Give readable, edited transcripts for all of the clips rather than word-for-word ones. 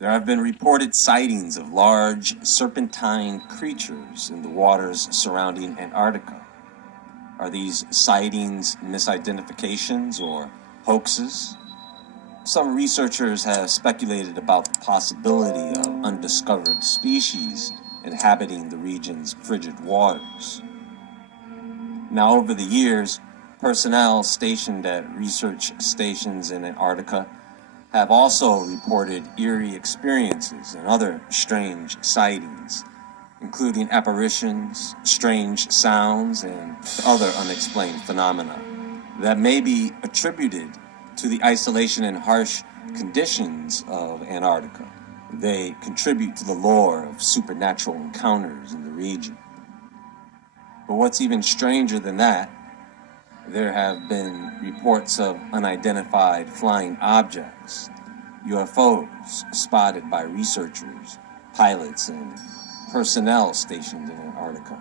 There have been reported sightings of large serpentine creatures in the waters surrounding Antarctica. Are these sightings misidentifications or hoaxes? Some researchers have speculated about the possibility of undiscovered species inhabiting the region's frigid waters. Now, over the years, personnel stationed at research stations in Antarctica have also reported eerie experiences and other strange sightings, including apparitions, strange sounds, and other unexplained phenomena that may be attributed to the isolation and harsh conditions of Antarctica. They contribute to the lore of supernatural encounters in the region. But what's even stranger than that, there have been reports of unidentified flying objects, UFOs spotted by researchers, pilots, and personnel stationed in Antarctica.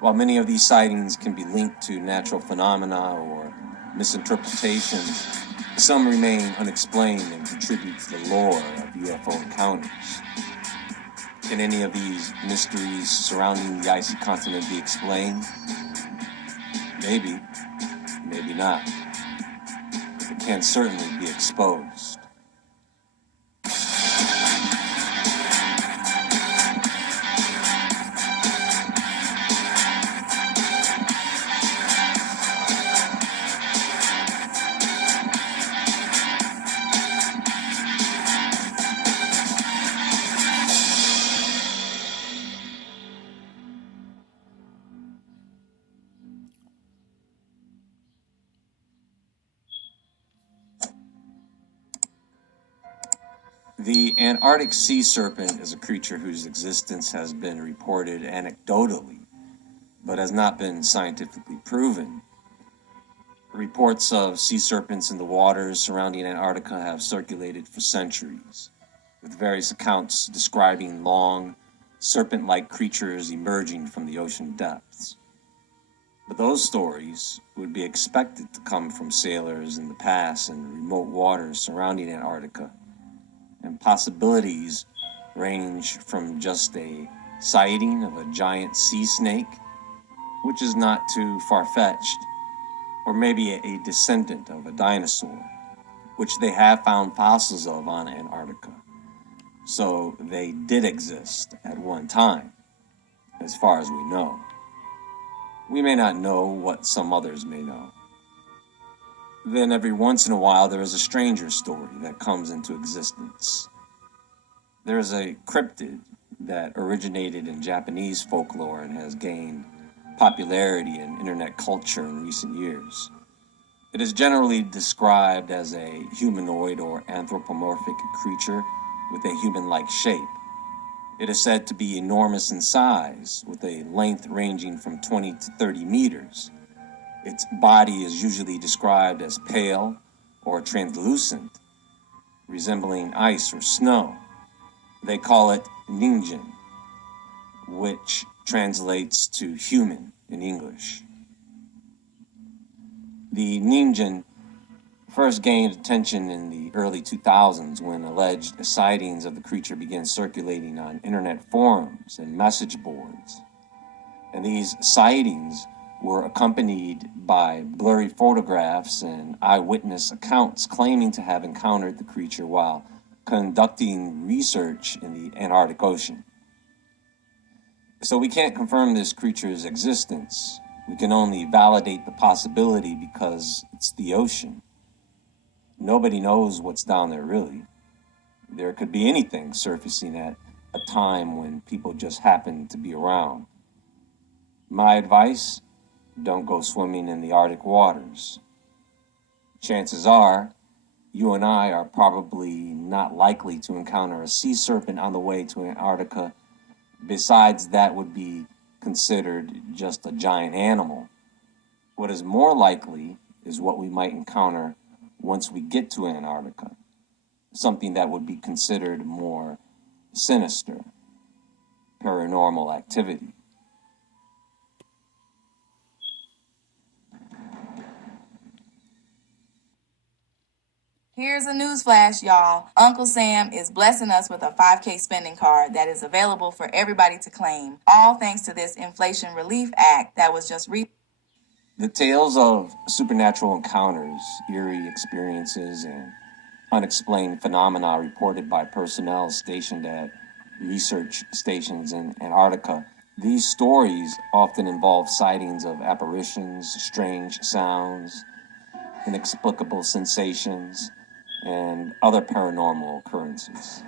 While many of these sightings can be linked to natural phenomena or misinterpretations, some remain unexplained and contribute to the lore of UFO encounters. Can any of these mysteries surrounding the icy continent be explained? Maybe, maybe not. It can certainly be exposed. The Antarctic sea serpent is a creature whose existence has been reported anecdotally, but has not been scientifically proven. Reports of sea serpents in the waters surrounding Antarctica have circulated for centuries, with various accounts describing long, serpent-like creatures emerging from the ocean depths. But those stories would be expected to come from sailors in the past in remote waters surrounding Antarctica, and possibilities range from just a sighting of a giant sea snake, which is not too far-fetched, or maybe a descendant of a dinosaur, which they have found fossils of on Antarctica. So they did exist at one time, as far as we know. We may not know what some others may know. Then every once in a while there is a stranger story that comes into existence. There is a cryptid that originated in Japanese folklore and has gained popularity in internet culture in recent years. It is generally described as a humanoid or anthropomorphic creature with a human-like shape. It is said to be enormous in size, with a length ranging from 20 to 30 meters. Its body is usually described as pale or translucent, resembling ice or snow. They call it ningen, which translates to human in English. The ningen first gained attention in the early 2000s when alleged sightings of the creature began circulating on internet forums and message boards. And these sightings were accompanied by blurry photographs and eyewitness accounts claiming to have encountered the creature while conducting research in the Antarctic Ocean. So we can't confirm this creature's existence. We can only validate the possibility because it's the ocean. Nobody knows what's down there really. There could be anything surfacing at a time when people just happen to be around. My advice, don't go swimming in the Arctic waters. Chances are, you and I are probably not likely to encounter a sea serpent on the way to Antarctica. Besides, that would be considered just a giant animal. What is more likely is what we might encounter once we get to Antarctica, something that would be considered more sinister, paranormal activity. Here's a newsflash, y'all. Uncle Sam is blessing us with a 5K spending card that is available for everybody to claim, all thanks to this Inflation Relief Act that was just The tales of supernatural encounters, eerie experiences, and unexplained phenomena reported by personnel stationed at research stations in Antarctica. These stories often involve sightings of apparitions, strange sounds, inexplicable sensations, and other paranormal occurrences.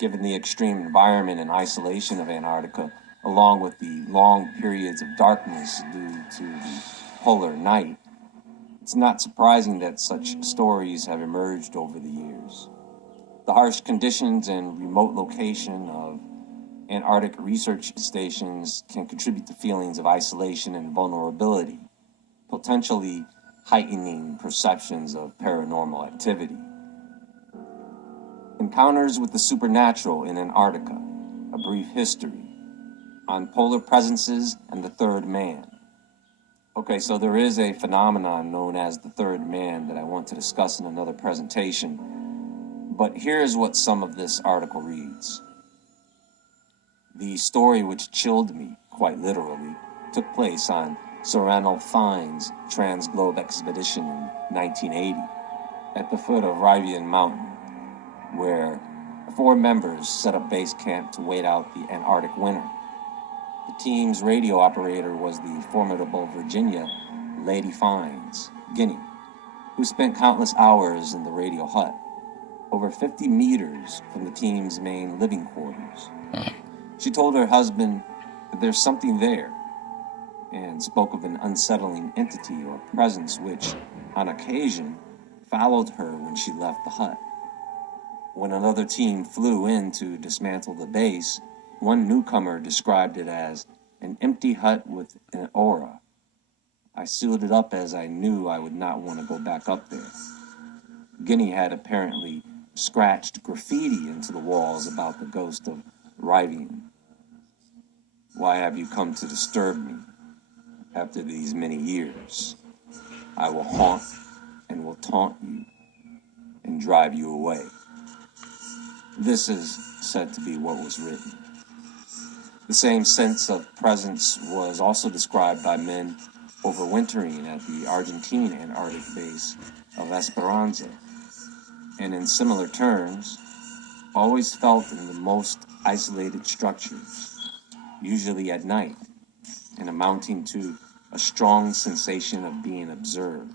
Given the extreme environment and isolation of Antarctica, along with the long periods of darkness due to the polar night, it's not surprising that such stories have emerged over the years. The harsh conditions and remote location of Antarctic research stations can contribute to feelings of isolation and vulnerability, potentially heightening perceptions of paranormal activity. Encounters with the supernatural in Antarctica, a brief history, on polar presences and the third man. Okay, so there is a phenomenon known as the third man that I want to discuss in another presentation, but here's what some of this article reads. The story which chilled me, quite literally, took place on Sir Ranulph Fiennes' Trans-Globe expedition in 1980 at the foot of Rivian Mountain, where 4 members set up base camp to wait out the Antarctic winter. The team's radio operator was the formidable Virginia Lady Fiennes, Guinea, who spent countless hours in the radio hut, over 50 meters from the team's main living quarters. She told her husband that there's something there, and spoke of an unsettling entity or presence which, on occasion, followed her when she left the hut. When another team flew in to dismantle the base, one newcomer described it as an empty hut with an aura. I sealed it up as I knew I would not want to go back up there. Guinea had apparently scratched graffiti into the walls about the ghost of Rivian. Why have you come to disturb me after these many years? I will haunt and will taunt you and drive you away. This is said to be what was written. The same sense of presence was also described by men overwintering at the Argentine Antarctic base of Esperanza, and in similar terms, always felt in the most isolated structures, usually at night, and amounting to a strong sensation of being observed,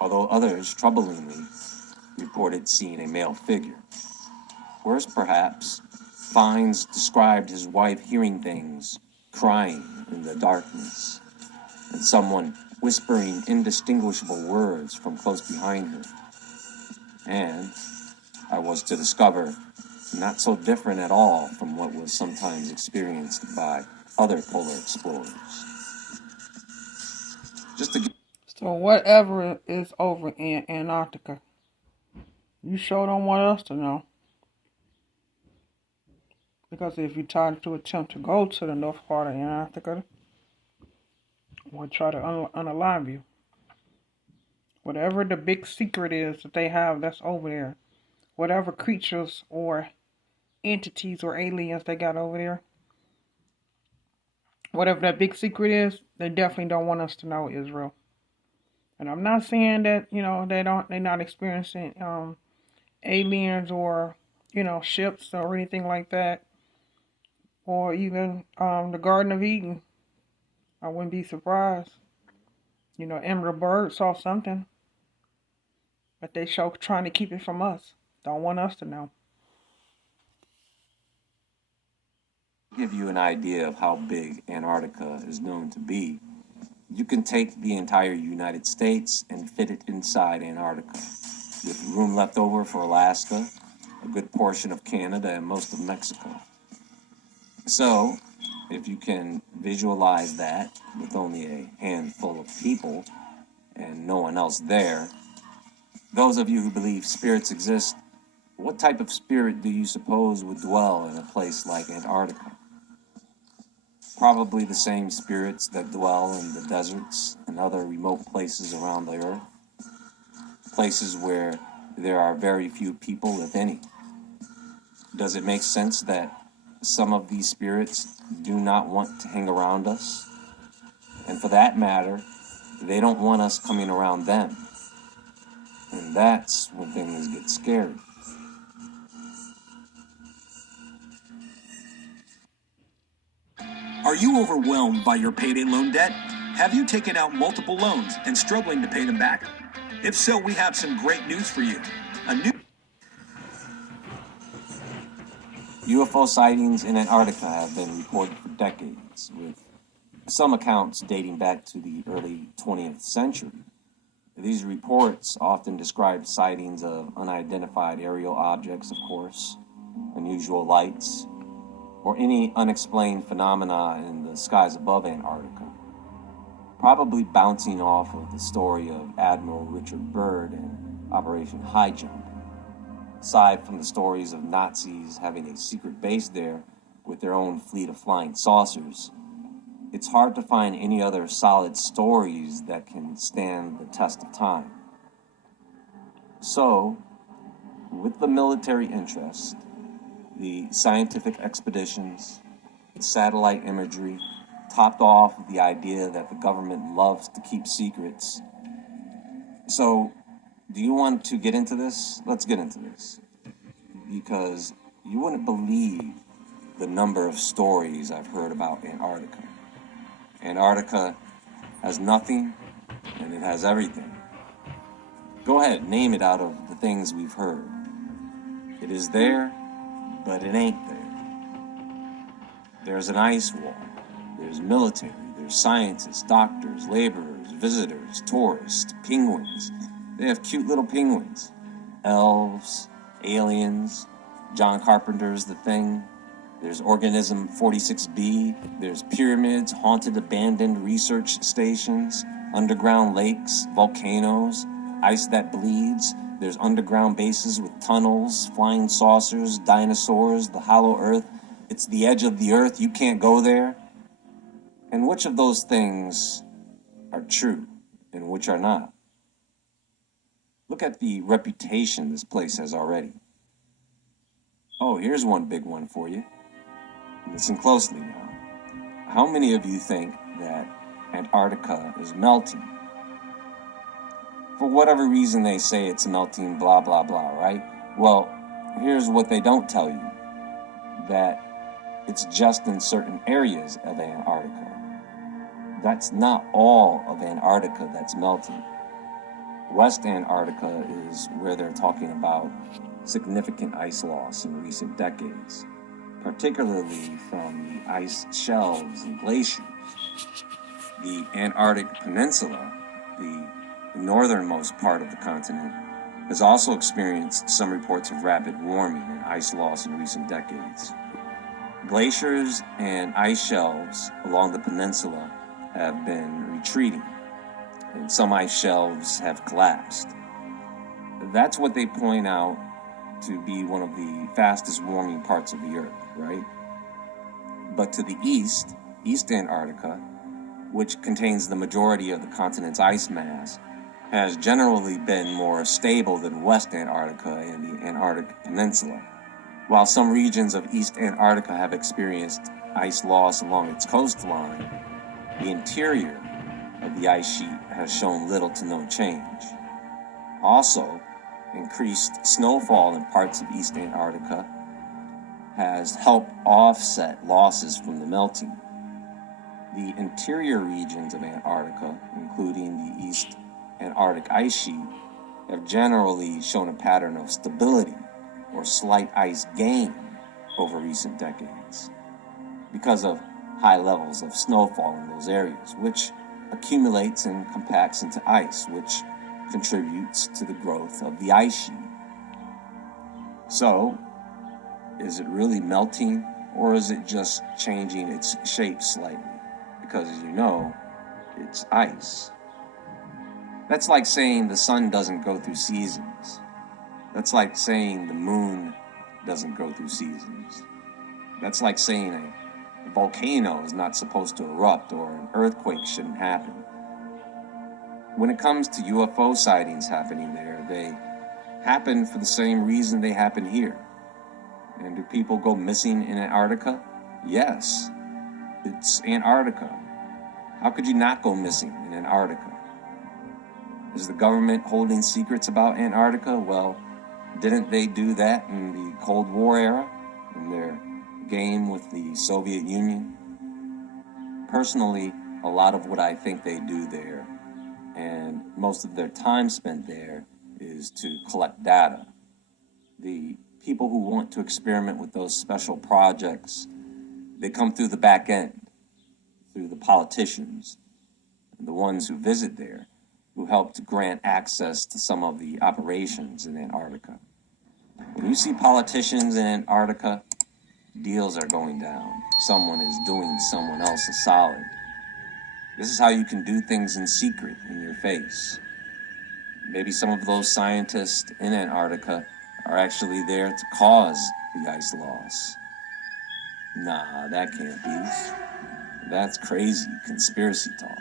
although others, troublingly, reported seeing a male figure. Worse, perhaps, Fiennes described his wife hearing things, crying in the darkness, and someone whispering indistinguishable words from close behind her. And I was to discover not so different at all from what was sometimes experienced by other polar explorers. So whatever is over in Antarctica, you sure don't want us to know. Because if you try to attempt to go to the north part of Antarctica, we'll try to unalive you. Whatever the big secret is that they have that's over there, whatever creatures or entities or aliens they got over there, whatever that big secret is, they definitely don't want us to know, Israel. And I'm not saying that, they're not experiencing aliens or, ships or anything like that. Or even the Garden of Eden. I wouldn't be surprised. Emerald Bird saw something. But they show trying to keep it from us. Don't want us to know. To give you an idea of how big Antarctica is known to be, you can take the entire United States and fit it inside Antarctica, with room left over for Alaska, a good portion of Canada, and most of Mexico. So, if you can visualize that with only a handful of people and no one else there, those of you who believe spirits exist, what type of spirit do you suppose would dwell in a place like Antarctica? Probably the same spirits that dwell in the deserts and other remote places around the earth. places where there are very few people, if any. Does it make sense that some of these spirits do not want to hang around us? And for that matter, they don't want us coming around them. And that's when things get scary. Are you overwhelmed by your payday loan debt? Have you taken out multiple loans and struggling to pay them back? If so, we have some great news for you. A new UFO sightings in Antarctica have been reported for decades, with some accounts dating back to the early 20th century. These reports often describe sightings of unidentified aerial objects, of course, unusual lights, or any unexplained phenomena in the skies above Antarctica, probably bouncing off of the story of Admiral Richard Byrd and Operation High Jump. Aside from the stories of Nazis having a secret base there with their own fleet of flying saucers, it's hard to find any other solid stories that can stand the test of time. So, with the military interest, the scientific expeditions, satellite imagery, topped off with the idea that the government loves to keep secrets. So, do you want to get into this? Let's get into this. Because you wouldn't believe the number of stories I've heard about Antarctica. Antarctica has nothing, and it has everything. Go ahead, name it out of the things we've heard. It is there, but it ain't there. There's an ice wall. There's military. There's scientists, doctors, laborers, visitors, tourists, penguins. They have cute little penguins. Elves, aliens, John Carpenter's The Thing. There's Organism 46B. There's pyramids, haunted abandoned research stations, underground lakes, volcanoes, ice that bleeds. There's underground bases with tunnels, flying saucers, dinosaurs, the hollow earth. It's the edge of the earth. You can't go there. And which of those things are true and which are not? Look at the reputation this place has already. Oh, here's one big one for you. Listen closely now. How many of you think that Antarctica is melting? For whatever reason they say it's melting, blah, blah, blah, right? Well, here's what they don't tell you. That it's just in certain areas of Antarctica. That's not all of Antarctica that's melting. West Antarctica is where they're talking about significant ice loss in recent decades, particularly from the ice shelves and glaciers. The Antarctic Peninsula, the northernmost part of the continent, has also experienced some reports of rapid warming and ice loss in recent decades. Glaciers and ice shelves along the peninsula have been retreating, and some ice shelves have collapsed. That's what they point out to be one of the fastest warming parts of the Earth, right? But to the east, East Antarctica, which contains the majority of the continent's ice mass, has generally been more stable than West Antarctica and the Antarctic Peninsula. While some regions of East Antarctica have experienced ice loss along its coastline, the interior of the ice sheet has shown little to no change. Also, increased snowfall in parts of East Antarctica has helped offset losses from the melting. The interior regions of Antarctica, including the East Antarctic ice sheet, have generally shown a pattern of stability or slight ice gain over recent decades because of high levels of snowfall in those areas, which accumulates and compacts into ice, which contributes to the growth of the ice sheet. So, is it really melting, or is it just changing its shape slightly? Because, as you know, it's ice. That's like saying the sun doesn't go through seasons. That's like saying the moon doesn't go through seasons. That's like saying a volcano is not supposed to erupt or an earthquake shouldn't happen. when it comes to UFO sightings happening there, they happen for the same reason they happen here. And do people go missing in Antarctica? Yes, it's Antarctica. How could you not go missing in Antarctica? Is the government holding secrets about Antarctica? Well, didn't they do that in the Cold War era, in their game with the Soviet Union? Personally, a lot of what I think they do there, and most of their time spent there, is to collect data. The people who want to experiment with those special projects, they come through the back end, through the politicians, the ones who visit there, who help to grant access to some of the operations in Antarctica. When you see politicians in Antarctica, deals are going down. Someone is doing someone else a solid. This is how you can do things in secret, in your face. Maybe some of those scientists in Antarctica are actually there to cause the ice loss. Nah, that can't be. That's crazy conspiracy talk.